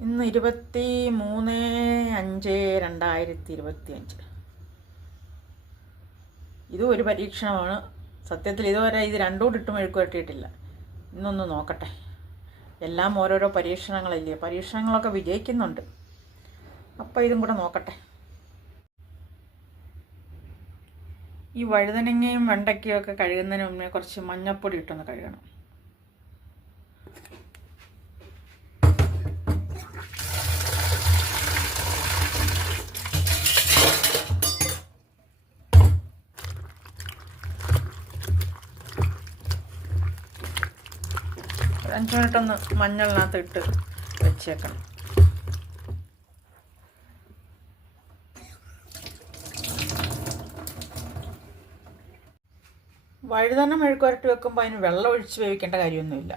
ഇന്ന് 23/5/2025. ഇതും ഒരു പരീക്ഷണമാണ്. സത്യത്തിൽ ഇതുവരെ ഇത് രണ്ടും ഇട്ട് മെഴുക്ക് പുരട്ടിയിട്ടില്ല. ഇന്നൊന്ന് നോക്കട്ടെ. എല്ലാം ഓരോരോ പരീക്ഷണങ്ങളല്ലേ, പരീക്ഷണങ്ങളൊക്കെ വിജയിക്കുന്നുണ്ട്. അപ്പോൾ ഇതും കൂടെ നോക്കട്ടെ. ഈ വഴുതനങ്ങയും വെണ്ടയ്ക്കയും ഒക്കെ കഴുകുന്നതിന് മുന്നേ കുറച്ച് മഞ്ഞൾപ്പൊടി ഇട്ടൊന്ന് കഴുകണം. ഒരു 5 മിനിറ്റൊന്ന് മഞ്ഞളിനകത്ത് ഇട്ട് വെച്ചേക്കണം. വഴുതന മെഴുക്ക് പുരട്ടി വെക്കുമ്പോൾ അതിന് വെള്ളം ഒഴിച്ച് വേവിക്കേണ്ട കാര്യമൊന്നുമില്ല.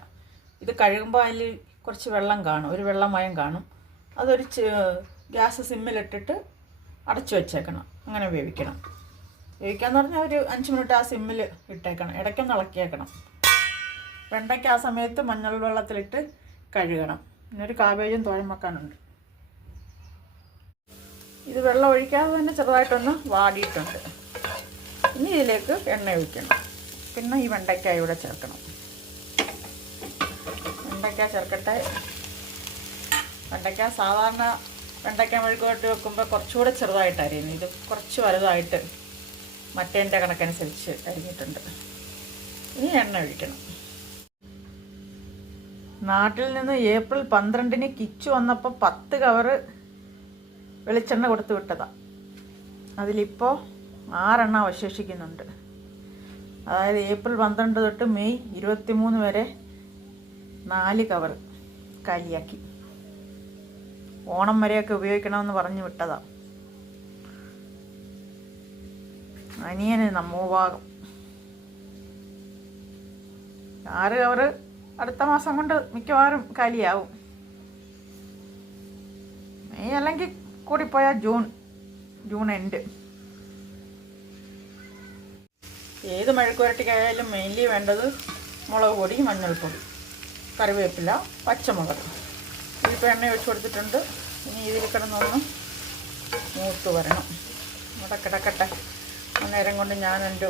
ഇത് കഴുകുമ്പോൾ അതിൽ കുറച്ച് വെള്ളം കാണും, ഒരു വെള്ളമയം കാണും. അതൊരു ഗ്യാസ് സിമ്മിലിട്ടിട്ട് അടച്ചു വെച്ചേക്കണം. അങ്ങനെ വേവിക്കണം. വേവിക്കാന്ന് പറഞ്ഞാൽ ഒരു 5 മിനിറ്റ് ആ സിമ്മിൽ ഇട്ടേക്കണം. ഇടയ്ക്കൊന്ന് ഇളക്കിയേക്കണം. വെണ്ടയ്ക്ക് ആ സമയത്ത് മഞ്ഞൾ വെള്ളത്തിലിട്ട് കഴുകണം. പിന്നൊരു കാബേജും തോരൻ വെക്കാനുണ്ട്. ഇത് വെള്ളം ഒഴിക്കാതെ തന്നെ ചെറുതായിട്ടൊന്ന് വാടിയിട്ടുണ്ട്. ഇനി ഇതിലേക്ക് എണ്ണ ഒഴിക്കണം. പിന്നെ ഈ വെണ്ടയ്ക്കായ ഇവിടെ ചേർക്കണം. വെണ്ടയ്ക്ക ചേർക്കട്ടെ. വെണ്ടയ്ക്ക സാധാരണ വെണ്ടയ്ക്ക മെഴുക്ക് പുരട്ടി വെക്കുമ്പോൾ കുറച്ചുകൂടെ ചെറുതായിട്ട് അരിയുന്നു. ഇത് കുറച്ച് വലുതായിട്ട് മറ്റേൻ്റെ കണക്കനുസരിച്ച് അരിഞ്ഞിട്ടുണ്ട്. ഇനി എണ്ണ ഒഴിക്കണം. നാട്ടിൽ നിന്ന് ഏപ്രിൽ 12-ന് കിച്ചു വന്നപ്പോൾ 10 കവറ് വെളിച്ചെണ്ണ കൊടുത്തു വിട്ടതാണ്. അതിലിപ്പോൾ 6 എണ്ണം അവശേഷിക്കുന്നുണ്ട്. അതായത് ഏപ്രിൽ 12 തൊട്ട് മെയ് 23 വരെ 4 കവർ കാലിയാക്കി. ഓണം വരെയൊക്കെ ഉപയോഗിക്കണമെന്ന് പറഞ്ഞു വിട്ടതാണ്. അനിയന് നമ്മോഭാഗം 6 കവറ് അടുത്ത മാസം കൊണ്ട് മിക്കവാറും കാലിയാവും. മെയ് അല്ലെങ്കിൽ കൂടിപ്പോയാൽ ജൂൺ എൻഡ്. ഏത് മെഴുക്ക് പുരട്ടിക്കായാലും മെയിൻലി വേണ്ടത് മുളക് പൊടി, മഞ്ഞൾപ്പൊടി, കറിവേപ്പില, പച്ചമുളക്. ഇതിപ്പോൾ എണ്ണ ഒഴിച്ച് കൊടുത്തിട്ടുണ്ട്. ഇനി ഇതിൽ കിടന്നൊന്ന് മൂത്ത് വരണം. ഇവിടെ കിടക്കട്ടെ. അന്നേരം കൊണ്ട് ഞാൻ എൻ്റെ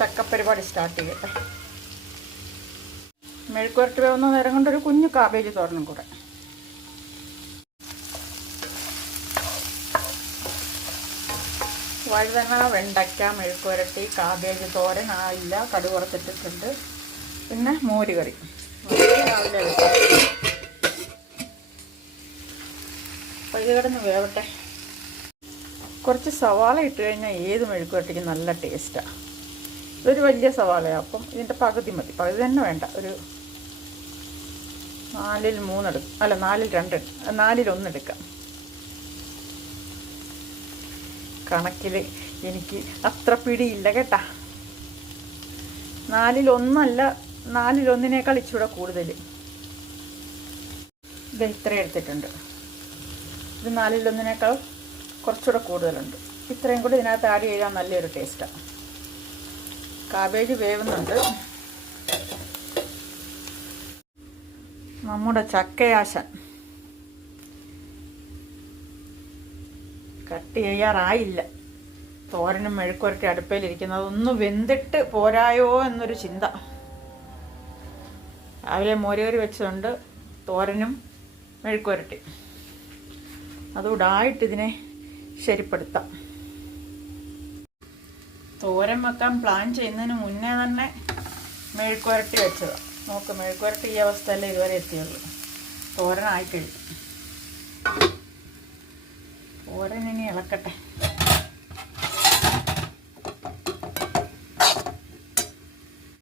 ചക്കപ്പരിപാടി സ്റ്റാർട്ട് ചെയ്യട്ടെ. മെഴുക്ക് പുരട്ടി വേവുന്ന നേരം കൊണ്ടൊരു കുഞ്ഞു കാബേജ് തോരനും കൂടെ. വഴുതന, വെണ്ടയ്ക്ക മെഴുക്ക് പുരട്ടി, കാബേജ് തോരൻ, ആയില്ല, കടുക് വറുത്തിട്ടിട്ടുണ്ട്. പിന്നെ മോര് കറി രാവിലെ വെക്കാം. അപ്പോൾ ഇത് കിടന്ന് വേവട്ടെ. കുറച്ച് സവാള ഇട്ട് കഴിഞ്ഞാൽ ഏത് മെഴുക്ക് പുരട്ടിക്കും നല്ല ടേസ്റ്റാണ്. ഇതൊരു വലിയ സവാളയാണ്. അപ്പം ഇതിൻ്റെ പകുതി മതി. പകുതി തന്നെ വേണ്ട. ഒരു 4-3 എടുക്കാം. അല്ല 4-2, 4-1 എടുക്കാം. കണക്കിൽ എനിക്ക് അത്ര പിടിയില്ല കേട്ടാ. 4-1 4-1 ഇച്ചിരി കൂടുതൽ. ഇത് ഇത്ര എടുത്തിട്ടുണ്ട്. ഇത് 4-1 കുറച്ചുകൂടെ കൂടുതലുണ്ട്. ഇത്രയും കൂടി ഇതിനകത്ത് ആഡ് ചെയ്യാൻ നല്ലൊരു ടേസ്റ്റാണ്. കാബേജ് വേവുന്നുണ്ട്. നമ്മുടെ ചക്കയാശൻ കട്ട് ചെയ്യാറായില്ല. തോരനും മെഴുക്ക് പുരട്ടി അടുപ്പയിലിരിക്കുന്നത് ഒന്ന് വെന്തിട്ട് പോരായോ എന്നൊരു ചിന്ത. രാവിലെ മോരുകറി വെച്ചതുകൊണ്ട് തോരനും മെഴുക്ക് പുരട്ടി അതുകൂടായിട്ട് ഇതിനെ ശരിപ്പെടുത്താം. തോരൻ വെക്കാൻ പ്ലാൻ ചെയ്യുന്നതിന് മുന്നേ തന്നെ മെഴുക്ക് പുരട്ടി വെച്ചതാണ്. നോക്ക്, മെഴുക്ക് പുരട്ടി ഈ അവസ്ഥയല്ലേ ഇതുവരെ എത്തിയുള്ളൂ. തോരനായിക്കഴിഞ്ഞു. തോരൻ ഇനി ഇളക്കട്ടെ.